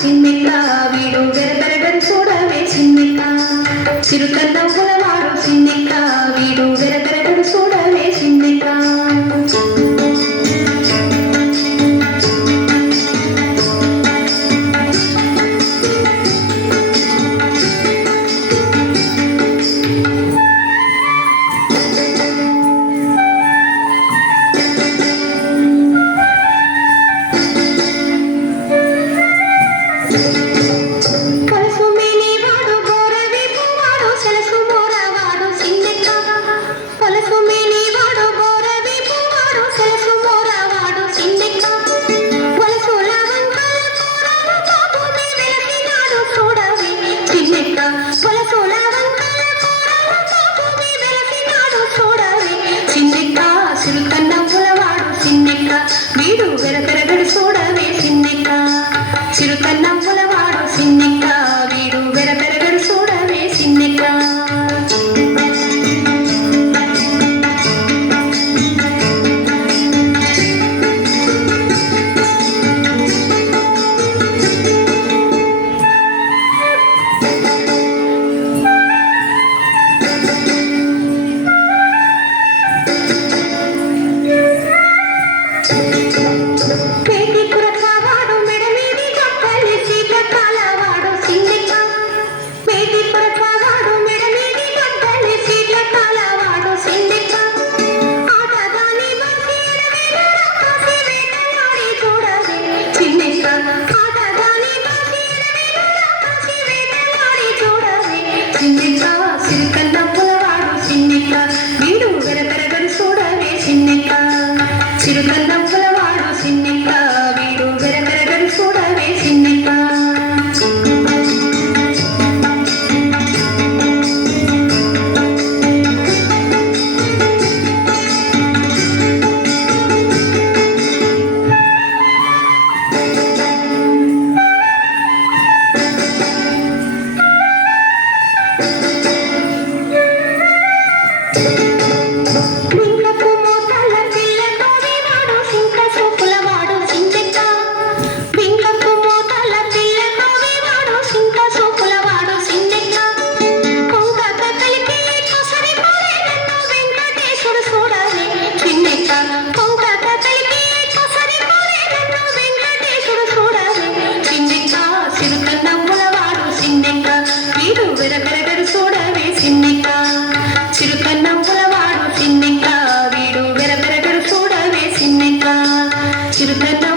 చిన్నెక్క వీడు వెరబెరగడు చూడవే చిన్నెక్క చిరుకన్న పులవాడు చిన్నెక్క వీడు వెరబెరగడు చూడవే చిన్నెక్క వీడు వెరపెరగడు చూడవే చిన్నెక్క చిరుకన్నం పులవాడు చిన్నెక్క వీడు వెరపెరగడు చూడవే చిన్నెక్క చిరుకన్నం పులవాడు చిన్నెక్క వీడు వెరపెరగడు చూడవే చిన్నెక్క వీడు వెరపెరగడు చూడవే చిన్నెక్క చిరుకన్నం పులవాడు చిన్నెక్క వీడు వెరపెరగడు చూడవే చిన్నెక్క చిరుకన్నం